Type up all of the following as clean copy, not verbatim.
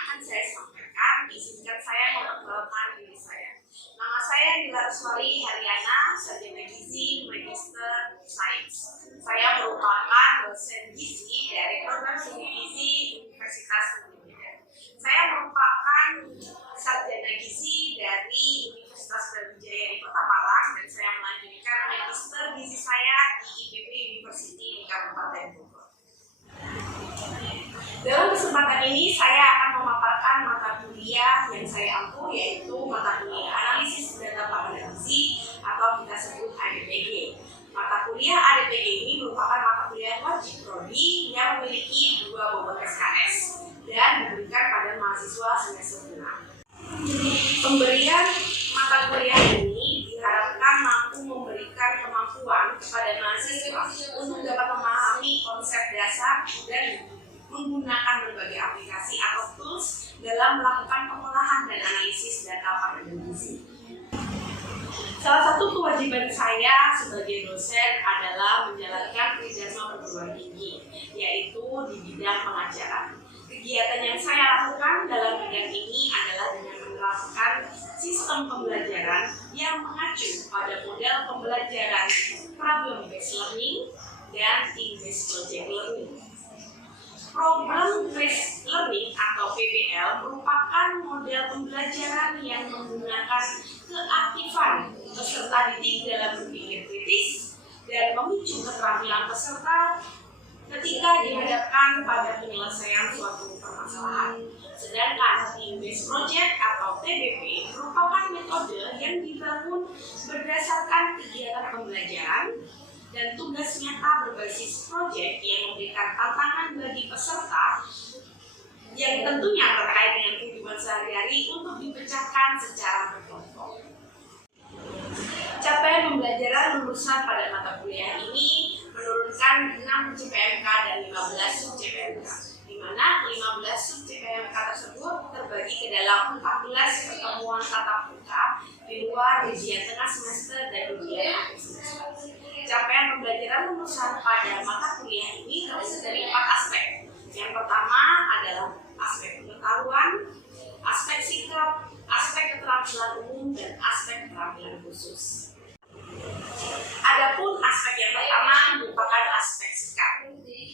akan saya sampaikan, izinkan saya memperkenalkan diri saya. Nama saya Nila Ruswari Haryana, sarjana gizi, magister sains. Saya merupakan dosen gizi dari program studi gizi Universitas Indonesia. Saya merupakan sarjana gizi dari Universitas Brawijaya di Kota Malang dan saya melanjutkan magister gizi saya di IPB University di Kabupaten Bogor. Dalam kesempatan ini saya akan memaparkan mata kuliah yang saya ampu, yaitu mata kuliah analisis data pangan gizi atau kita sebut ADPG. Mata kuliah ADPG ini merupakan mata kuliah wajib prodi yang memiliki 2 bobot SKS dan diberikan pada mahasiswa semester 6. Pemberian mata kuliah ini diharapkan mampu memberikan kemampuan kepada mahasiswa untuk dapat memahami konsep dasar dan menggunakan berbagai aplikasi atau tools dalam melakukan pengolahan dan analisis data pangan gizi. Salah satu kewajiban saya sebagai dosen adalah menjalankan kerjasama perguruan tinggi, yaitu di bidang pengajaran. Kegiatan yang saya lakukan dalam bidang ini adalah dengan menerapkan sistem pembelajaran yang mengacu pada model pembelajaran problem based learning dan team based project learning. Problem based learning atau PBL merupakan model pembelajaran yang menggunakan keaktifan peserta didik dalam berpikir kritis dan memicu keterampilan peserta ketika dihadapkan pada penyelesaian suatu permasalahan. Sedangkan team based project atau TBP merupakan metode yang dibangun berdasarkan kegiatan pembelajaran dan tugas nyata berbasis proyek yang memberikan tantangan bagi peserta yang tentunya terkait dengan kehidupan sehari-hari untuk dipecahkan secara berkelompok. Capaian pembelajaran lulusan pada mata kuliah ini menurunkan 6 CPMK dan 15 sub-CPMK, di mana 15 sub-CPMK tersebut terbagi ke dalam 14 pertemuan tatap muka di luar ujian tengah semester dan ujian akhir semester. Capaian pembelajaran lulusan pada mata kuliah ini terdiri dari 4 aspek. Yang pertama adalah aspek pengetahuan, aspek sikap, aspek keterampilan umum, dan aspek keterampilan khusus. Adapun aspek yang pertama merupakan aspek sikap,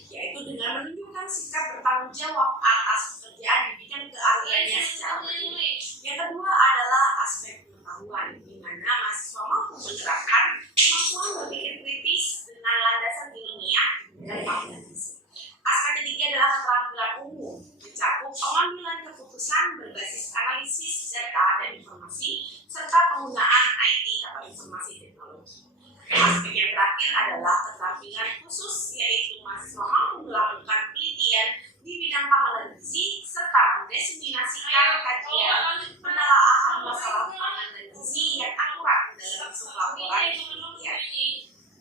yaitu dengan menunjukkan sikap bertanggung jawab atas pekerjaan di bidang keahliannya secara mandiri. Yang kedua adalah aspek pengetahuan, di mana mahasiswa mampu menerapkan kemampuan berpikir kritis dengan landasan ilmiah dan pandangan gizi. Aspek ketiga adalah keterampilan umum, mencakup pengambilan keputusan berbasis analisis data dan informasi serta penggunaan IT atau informasi teknologi. Aspek yang terakhir adalah keterampilan khusus, yaitu mahasiswa mampu melakukan penelitian di bidang pangan gizi serta mendesimulasikan kajian penelaahan masalah pangan dan gizi yang akurat dalam bentuk laporan penelitian.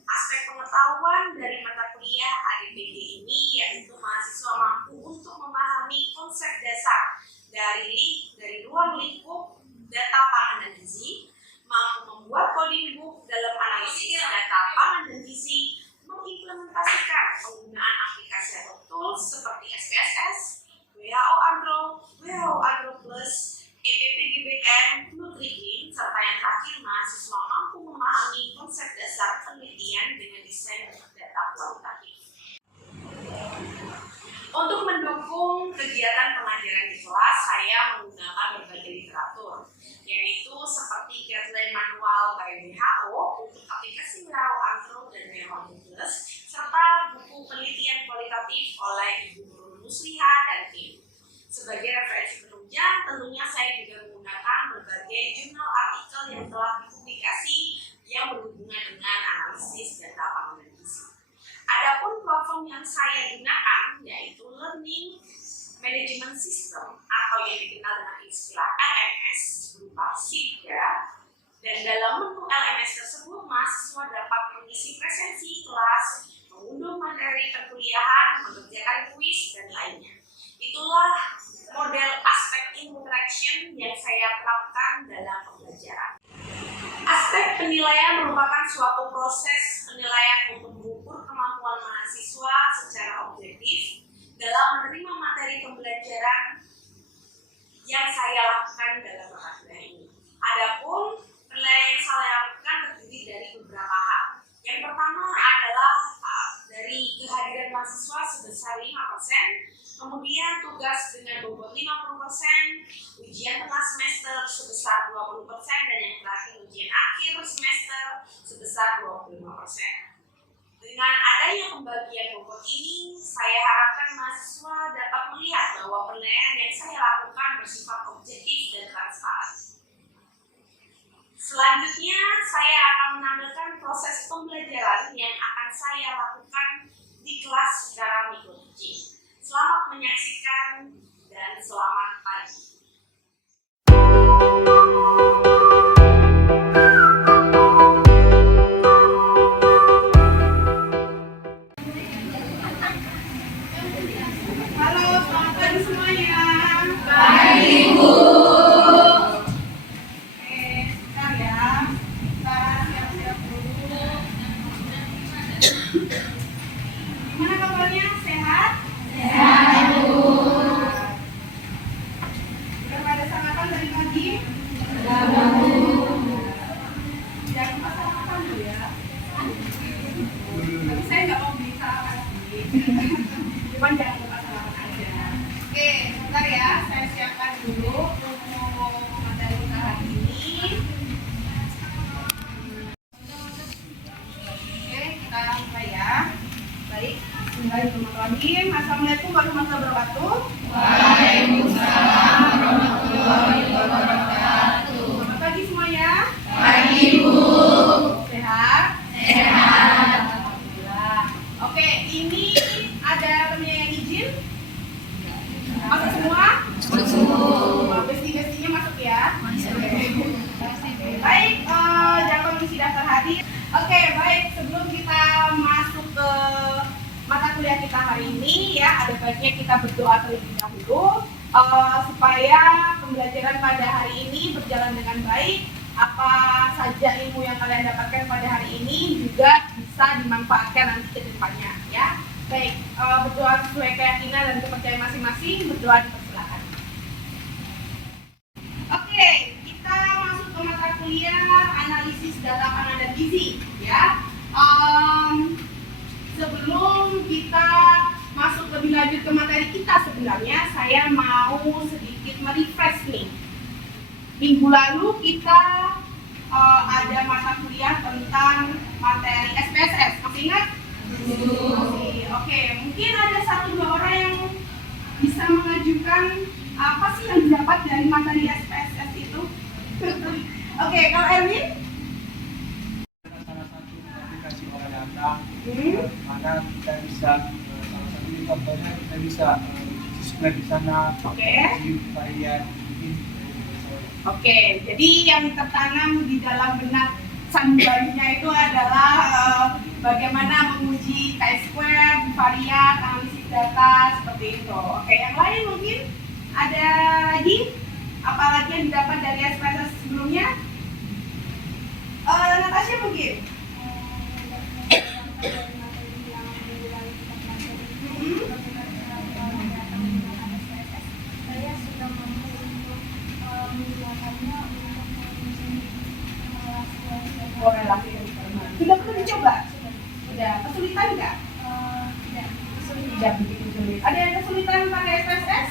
Aspek pengetahuan dari mata kuliah ADPG ini yaitu mahasiswa mampu untuk memahami konsep dasar dari ruang lingkup data pangan dan gizi, mampu membuat coding book dalam analisis data pangan dan gizi, mengimplementasikan penggunaan aplikasi atau tools seperti SPSS, WHO Agro, WHO Agro Plus, EPPGBN, Nutrigin, serta yang terakhir mahasiswa mampu memahami konsep dasar penelitian dengan desain data kualitatif. Untuk mendukung kegiatan pengajaran di kelas, saya menggunakan berbagai literatur, yaitu seperti guideline manual by WHO untuk aplikasi WHO Agro dan WHO Plus, serta buku penelitian kualitatif oleh Ibu Nurul Musliha dan tim. Sebagai referensi penunjang, tentunya saya juga menggunakan berbagai jurnal artikel yang telah dipublikasi yang berhubungan dengan analisis data pangan dan gizi. Adapun platform yang saya gunakan yaitu Learning Management System atau yang dikenal dengan istilah LMS berupa SIGA, dan dalam menu LMS tersebut mahasiswa dapat mengisi presensi kelas, mengunduh materi perkuliahan, mengerjakan kuis, dan lainnya. Itulah model aspek interaction yang saya terapkan dalam pembelajaran. Aspek penilaian merupakan suatu proses penilaian untuk mengukur kemampuan mahasiswa secara objektif dalam menerima materi pembelajaran yang saya lakukan dalam mata kuliah ini. Adapun penilaian yang saya lakukan terdiri dari beberapa hal. Yang pertama adalah dari kehadiran mahasiswa sebesar 5%, kemudian tugas dengan bobot 50%, ujian tengah semester sebesar 20%, dan yang terakhir ujian akhir semester sebesar 25%. Dengan adanya pembagian bobot ini, saya harapkan mahasiswa dapat melihat bahwa penilaian yang saya lakukan bersifat objektif dan transparan. Selanjutnya, saya akan menampilkan proses pembelajaran yang akan saya lakukan di kelas secara mikro-kecil. Selamat menyaksikan dan selamat pagi. Halo, selamat pagi semuanya. Pagi, Ibu. Sebentar ya. Kita siap-siap dulu. Gimana kabarnya? Sehat? Sehat, Ibu. Udah pada sarapan dari pagi? Sudah, Bu. Jangan lupa sarapan dulu ya. Tapi saya nggak mau beli sarapan sih. Cuman jangan lupa sarapan aja. Oke, sebentar ya. Saya siapkan dulu untuk materi kita hari ini. Oke, kita mulai ya. Baik, bismillahirrahmanirrahim. Assalamualaikum warahmatullahi wabarakatuh. Waalaikumsalam warahmatullahi wabarakatuh. Selamat pagi semuanya. Pagi, Ibu. Sehat? Sehat. Alhamdulillah. Oke, ini ada temennya yang izin? Masuk semua? Masuk. Besti-bestinya masuk ya? Masuk. Baik, jangan mengisi daftar hadir. Oke, baik. Sebelum kita masuk ke mata kuliah kita hari ini, ya, ada baiknya kita berdoa terlebih dahulu supaya pembelajaran pada hari ini berjalan dengan baik. Apa saja ilmu yang kalian dapatkan pada hari ini juga bisa dimanfaatkan nanti ke depannya, ya. Baik, berdoa sesuai keyakinan dan kepercayaan masing-masing. Berdoa dipersilakan. Oke, kita masuk ke mata kuliah analisis data pangan dan gizi, ya. Sebelum kita masuk lebih lanjut ke materi kita, sebenarnya saya mau sedikit merefresh nih. Minggu lalu kita ada mata kuliah tentang materi SPSS, masih ingat? Oke, mungkin ada 1-2 orang yang bisa mengajukan apa sih yang didapat dari materi SPSS itu? Oke, kalau Erwin? Salah satu aplikasi olahraga mana kita bisa salah satu contohnya kita bisa display di sana di varian ini. Oke, jadi yang tertanam di dalam benak sanubarinya itu adalah bagaimana menguji chi-square, bivariat, analisis data, seperti itu. Oke, yang lain mungkin ada lagi? Apalagi yang didapat dari SPSS sebelumnya? Natasha mungkin? Saya sudah mampu untuk menggunakannya untuk menguji Korelasi sudah pernah dicoba? Sudah. Kesulitan nggak? Tidak begitu sulit. Ada yang kesulitan pakai SPSS?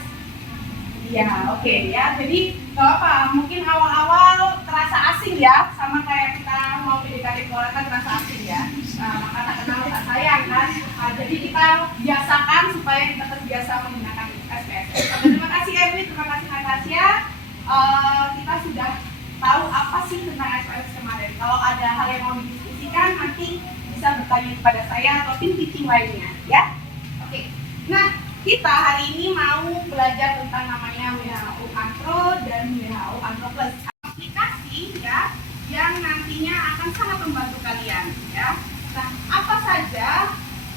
Iya, oke ya. Jadi nggak apa, mungkin awal-awal terasa asing ya, sama kayak kita mau PDKT keluarga terasa asing ya. Maka tak kenal tak sayang kan. Jadi kita biasakan supaya kita terbiasa menggunakan SPSS. Terima kasih Erwin, terima kasih Natasha. Kita sudah tahu apa sih tentang SPSS kemarin. Kalau ada hal yang mau didiskusikan nanti bisa bertanya kepada saya atau tim teaching lainnya ya. Oke. Nah, kita hari ini mau belajar tentang namanya WHO Antro dan WHO Antro Plus, aplikasi ya yang nantinya akan sangat membantu kalian ya. Nah, apa saja?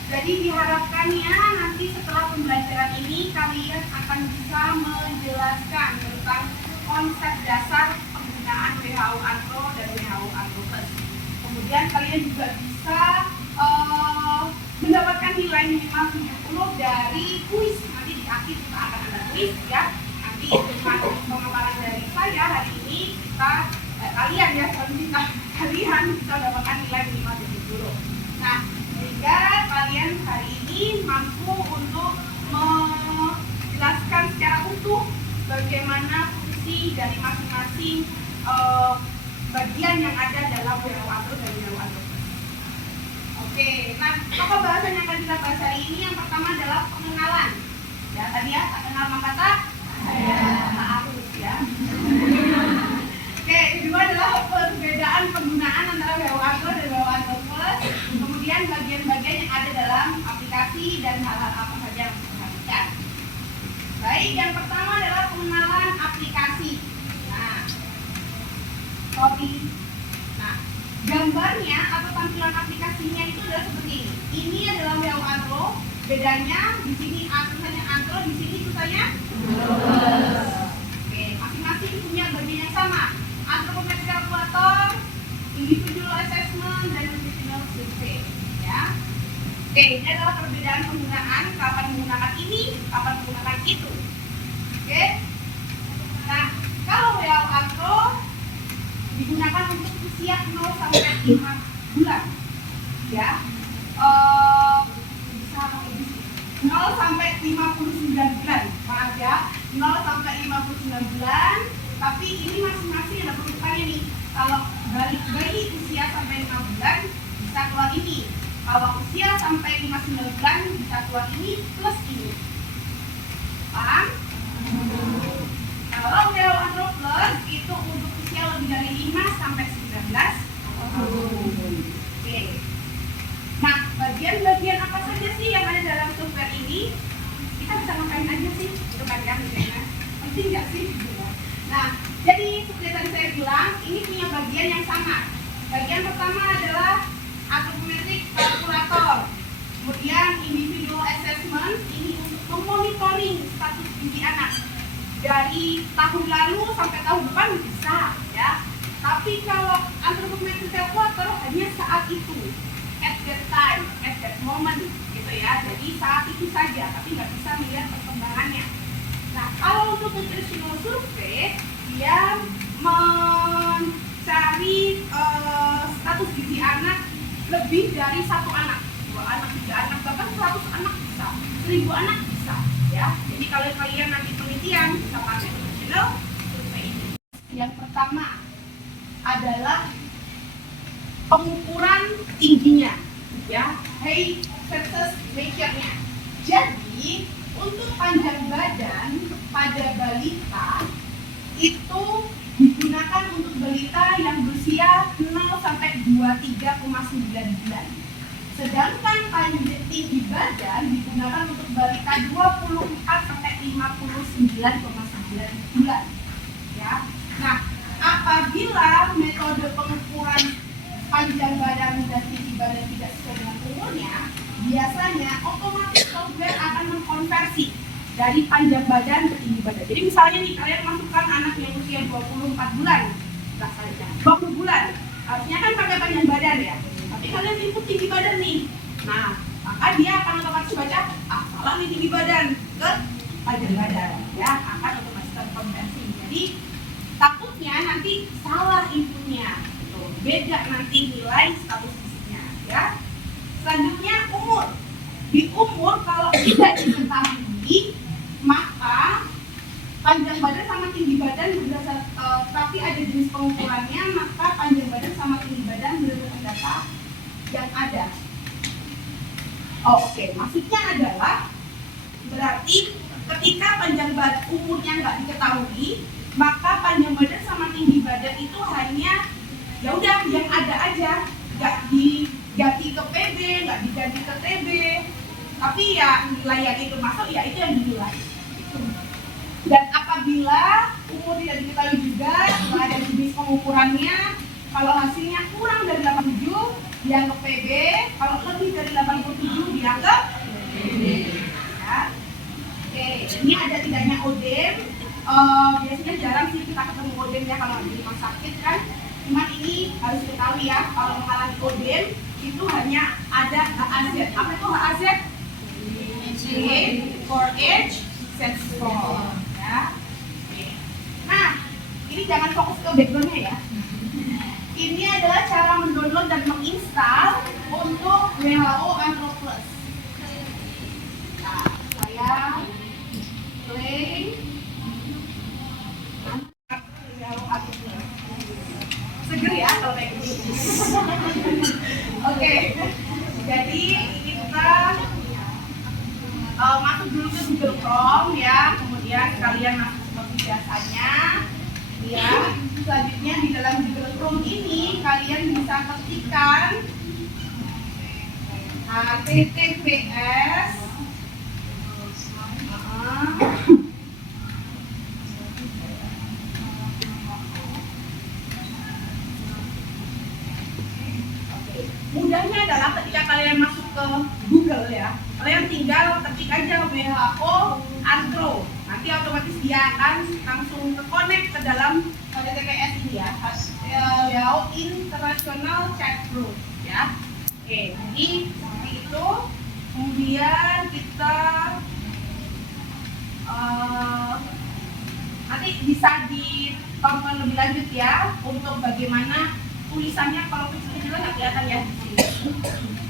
Jadi diharapkannya nanti setelah pembelajaran ini kalian akan bisa menjelaskan tentang konsep dasar penggunaan WHO Antro dan WHO Antro Plus. Kemudian kalian juga bisa mendapatkan nilai minimal 70 dari kuis. Nanti di akhir kita akan ada kuis ya. Nanti dengan kita kalian ya, kalian bisa mendapatkan nilai minimal 70. Nah, sehingga kalian hari ini mampu untuk menjelaskan secara utuh bagaimana fungsi dari masing-masing bagian yang ada dalam WHO Agro dan WHO Agro. Oke, nah apa bahasan yang akan kita bahas hari ini? Yang pertama adalah pengenalan. Ya tadi ya, tak kenal maka tak harus ya. Oke, yang kedua adalah perbedaan penggunaan antara WHO Agro dan WHO Agro Plus. Kemudian bagian-bagian yang ada dalam aplikasi dan hal-hal apa saja yang harus diperhatikan. Baik, yang pertama adalah pengenalan aplikasi. Nah, gambarnya atau tampilan aplikasinya itu adalah seperti ini. Ini adalah WHO Agro. Bedanya di sini tulisannya Agro, di sini tulisannya Oke, masing-masing punya bagian yang sama. Anthropometric calculator, individual assessment, dan longitudinal survey. Ya. Oke, ini adalah perbedaan penggunaan. Kapan menggunakan ini, kapan menggunakan itu. Oke. Nah, kalau WHO Agro digunakan untuk usia 0 sampai 5 bulan. Ya. Bisa lebih sih. 0 sampai 59 bulan. Maaf ya. 0 sampai 59 bulan. Tapi ini masing-masing ada perubahannya nih. Kalau bayi usia sampai 5 bulan bisa keluar ini. Kalau usia sampai 59 bulan bisa keluar ini plus ini. Paham? Kalau WHO Agro Plus itu untuk usia lebih dari 5 sampai 19 tahun. Oke. Nah, bagian-bagian apa saja sih yang ada dalam software ini? Kita bisa ngapain aja sih? Itu kan ya, misalnya. Penting nggak sih? Nah, jadi seperti tadi saya bilang, ini punya bagian yang sama. Bagian pertama adalah anthropometric calculator. Kemudian individual assessment, ini untuk memonitoring status gizi anak. Dari tahun lalu sampai tahun depan bisa ya. Tapi kalau anthropometric calculator hanya saat itu, at that time, at that moment gitu ya. Jadi saat itu saja, tapi nggak bisa melihat perkembangannya. Nah, kalau untuk nutritional survey, dia mencari status gizi anak lebih dari 1 anak, 2 anak, 3 anak, bahkan 100 anak bisa, 1000 anak bisa ya. Jadi kalau kalian nanti penelitian bisa pakai nutritional survey ini. Yang pertama adalah pengukuran tingginya ya, height versus measure-nya. Jadi untuk panjang badan pada balita itu digunakan untuk balita yang berusia 0 sampai 23,9 bulan. Sedangkan panjang tinggi badan digunakan untuk balita 24 sampai 59,9 bulan. Ya. Nah, apabila metode pengukuran panjang badan dan tinggi badan tidak sesuai dengan umurnya, biasanya otomatis software akan mengkonversi dari panjang badan ke tinggi badan. Jadi misalnya nih, kalian masukkan anak yang usia 24 bulan, nah saja 20 bulan, harusnya kan pakai panjang badan ya. Tapi kalian input tinggi badan nih, nah maka dia akan otomatis baca, salah nih tinggi badan ke panjang badan, ya akan otomatis terkonversi. Jadi takutnya nanti salah inputnya, beda nanti nilai status fisiknya, ya. Selanjutnya umur. Di umur kalau tidak diketahui, maka panjang badan sama tinggi badan berdasar, tapi ada jenis pengukurannya, maka panjang badan sama tinggi badan berdasarkan data yang ada. Oke. Maksudnya adalah berarti ketika panjang badan umurnya nggak diketahui, maka panjang badan sama tinggi badan itu hanya ya udah yang ada aja, nggak diganti ke PB, nggak diganti ke TB, tapi ya nilai yang itu masuk ya itu yang dinilai. Dan apabila umur tidak diketahui juga, kalau ada jenis pengukurannya, kalau hasilnya kurang dari 87 dianggap PB, kalau lebih dari 87 dianggap PB. Ya. Oke, ini ada tidaknya ODEM. Biasanya jarang sih kita ketemu ODEM ya kalau di rumah sakit kan. Cuman ini harus diketahui ya, kalau mengalami ODEM itu hanya ada HAZ. Apa itu HAZ? For age, set score. Ya. Nah, Ini jangan fokus ke backgroundnya ya. Ini adalah cara mendownload dan menginstal untuk WHO Andro Plus. Nah, saya play WHO Andro Plus. Seger ya kalau kayak gini. Oke, jadi kita masuk dulu ke Google Chrome ya, kemudian kalian masuk seperti biasanya ya. Selanjutnya di dalam Google Chrome ini kalian bisa ketikkan https mudahnya adalah ketika kalian masuk ke Google ya, kalian tinggal ketik aja WHO Andro, nanti otomatis dia akan langsung terkonek ke dalam HTTPS ini ya, WHO International Chat Group ya. Oke, jadi seperti itu. Kemudian kita nanti bisa ditonton lebih lanjut ya untuk bagaimana tulisannya. Kalau kecil-kecil nggak kelihatan ya di sini.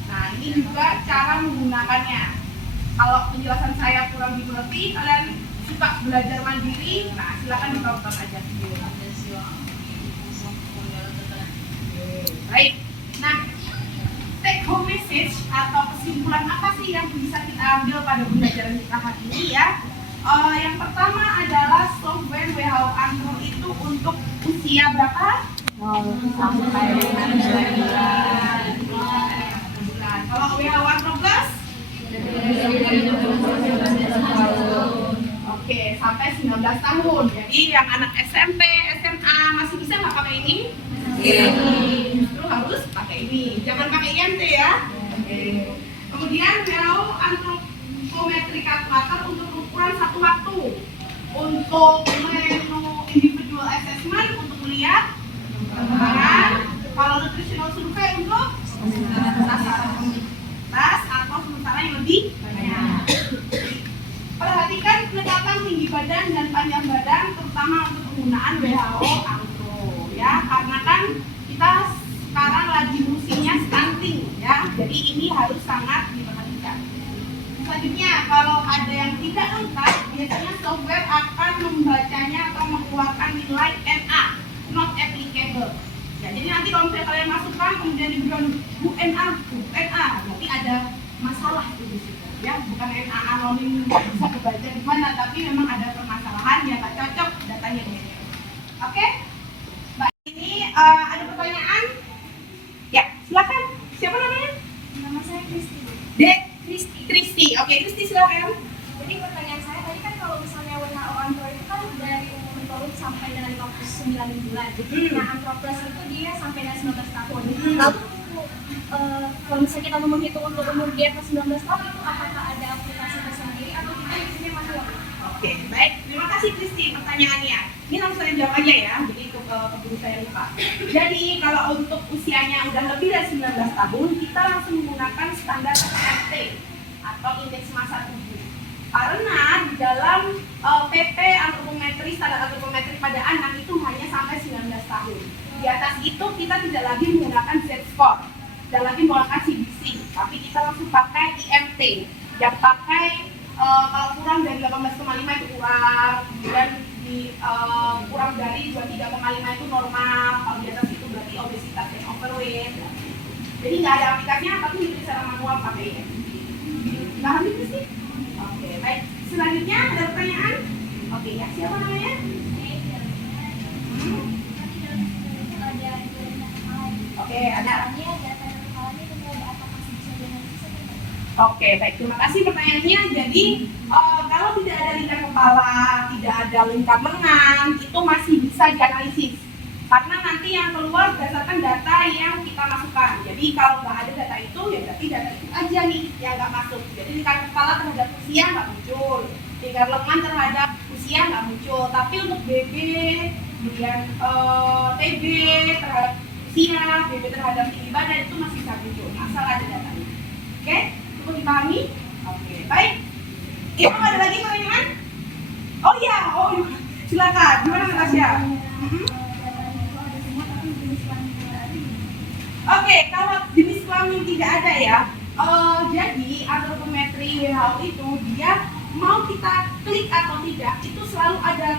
Nah, ini juga cara menggunakannya. Kalau penjelasan saya kurang dimengerti, kalian suka belajar mandiri, nah silakan ditonton aja video. Baik. Nah, take home message atau kesimpulan apa sih yang bisa kita ambil pada pembelajaran kita hari ini ya? Yang pertama adalah software WHO Andro itu untuk usia berapa? Sampai 9 bulan. Kalau WHO Andro Plus? Oke, sampai 19 tahun. Jadi yang anak SMP, SMA masih bisa nggak pakai ini? Justru harus pakai ini. Jangan pakai IMT ya. Kemudian WHO Anthropometric Calculator untuk ukuran satu waktu. Untuk menu individual assessment untuk melihat perkembangan. Kalau nutritional survey untuk sasaran komunitas atau sementara yang lebih banyak. Perhatikan penetapan tinggi badan dan panjang badan terutama untuk penggunaan WHO Andro ya, karena kan kita sekarang lagi musimnya stunting ya, jadi ini harus sangat diperhatikan. Selanjutnya, kalau ada yang tidak lengkap, biasanya software akan membacanya atau mengeluarkan nilai NA, not applicable. Ya, jadi nanti kalau misalnya kalian masukkan kemudian diberikan UNA, berarti ada masalah di situ. Ya, bukan NA anonim bisa kebaca di mana, tapi memang ada permasalahan yang tak cocok datanya ini. Oke, Mbak, ini ada pertanyaan? Ya, silakan. Siapa namanya? Nama saya Kristi. Dek Kristi. Oke, Kristi silakan. Jadi pertanyaan saya tadi kan kalau misalnya WHO Andro itu kan dari umur menurun sampai dengan 59 bulan. Nah, Andro Plus itu dia sampai dengan 19 tahun. Lalu kalau misalnya kita mau menghitung untuk umur di atas 19 tahun itu apakah ada aplikasi tersendiri atau kita di sini manual? Oke, baik. Terima kasih Kristi pertanyaannya. Ini langsung saya jawab aja ya, jadi itu keburu saya lupa. Jadi kalau untuk usianya udah lebih dari 19 tahun, kita langsung menggunakan standar IMT atau indeks massa tubuh. Karena di dalam PP antropometri, standar antropometri pada anak itu hanya sampai 19 tahun. Di atas itu kita tidak lagi menggunakan Z-score, tidak lagi menggunakan CBC, tapi kita langsung pakai IMT yang pakai kalau kurang dari 18,5 itu kurang, kemudian kurang dari 23,5 itu normal, kalau di atas itu berarti obesitas dan overweight. Jadi nggak ada aplikasinya, tapi itu secara manual pakai IMT. Paham itu sih? Oke, baik. Selanjutnya ada pertanyaan? Oke, ya, siapa namanya? Oke, ada. Oke, baik. Terima kasih pertanyaannya. Jadi, kalau tidak ada lingkar kepala, tidak ada lingkar lengan, itu masih bisa dianalisis. Karena nanti yang keluar berdasarkan data yang kita masukkan. Jadi, kalau nggak ada data itu, ya berarti data itu aja nih yang nggak masuk. Jadi, lingkar kepala terhadap usia nggak muncul. Lingkar lengan terhadap usia nggak muncul. Tapi untuk BB, kemudian TB terhadap usia, BB terhadap tinggi badan itu masih bisa muncul. Asal ada datanya. Oke? Cukup dipahami? Oke, baik. Itu ada lagi pertanyaan? Oh iya, Silakan, gimana Natasha? Oke, kalau jenis kelamin tidak ada ya. Jadi antropometri WHO itu dia mau kita klik atau tidak itu selalu ada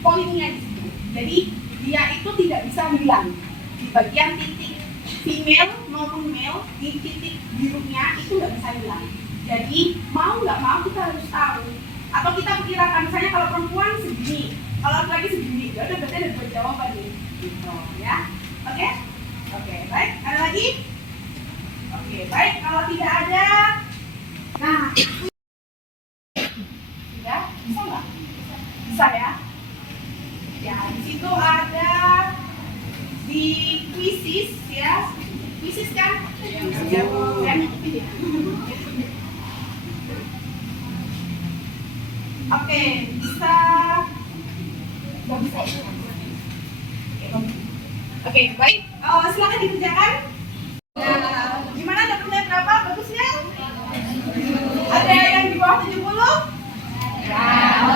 poinnya di situ. Jadi dia itu tidak bisa hilang di bagian titik female maupun male di titik birunya itu nggak bisa hilang. Jadi mau nggak mau kita harus tahu atau kita perkirakan misalnya kalau perempuan segini, kalau laki-laki segini, ya udah berarti ada dua jawaban nih, gitu ya. Oke, oke, baik. Ada lagi? Oke, baik. Kalau tidak ada, nah, sudah bisa nggak? Bisa ya. Ya, di situ ada di quizzes ya, quizzes kan? Ya, Oke, bisa. Nggak bisa. Oke, baik. Silakan dikerjakan. Gimana dapetnya berapa? Bagusnya? Ada yang di bawah 70? Ya,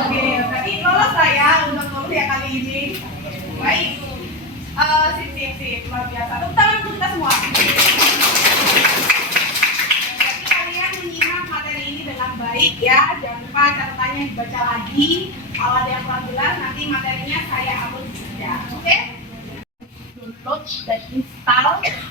oke. Berarti lolos lah ya untuk kuliah kali ini. Baik. Sip. Luar biasa. Tepuk tangan untuk kita semua. Berarti kalian menyimak materi ini dengan baik ya. Jangan lupa catatannya dibaca lagi. Kalau ada yang kurang jelas, nanti materinya saya upload saja. Oke? Download dan install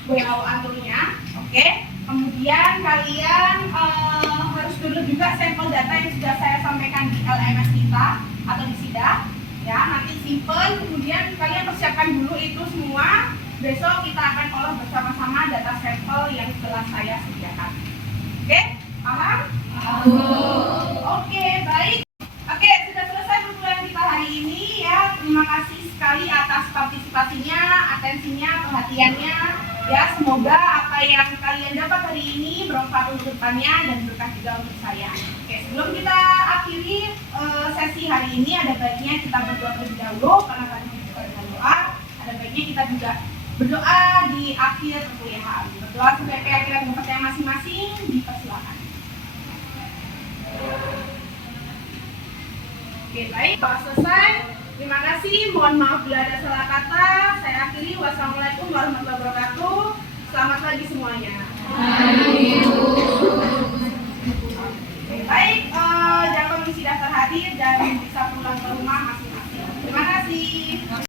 WHO Antro-nya. Oke? Kemudian kalian harus download juga sampel data yang sudah saya sampaikan di LMS kita atau di SIDA. Ya, nanti simpen, kemudian kalian persiapkan dulu itu semua. Besok kita akan olah bersama-sama data sampel yang telah saya sediakan. Oke? Paham? Oke, baik. Oke, sudah selesai perkuliahan kita hari ini ya. Terima kasih sekali atas partisipasinya, atensinya, perhatiannya. Ya, semoga apa yang kalian dapat hari ini bermanfaat untuk depannya dan berkah juga untuk saya. Oke, sebelum kita akhiri sesi hari ini, ada baiknya kita berdoa terlebih dahulu karena tadi kita dengan doa. Ada baiknya kita juga berdoa di akhir perkuliahan. Berdoa supaya keyakinan kepercayaan masing-masing dipersilakan. Oke, baik. Kalau selesai, terima kasih. Mohon maaf bila ada salah kata. Saya akhiri. Wassalamualaikum warahmatullahi wabarakatuh. Selamat pagi semuanya. Oke, baik. Jangan lupa mengisi daftar hadir dan bisa pulang ke rumah masing-masing. Terima kasih.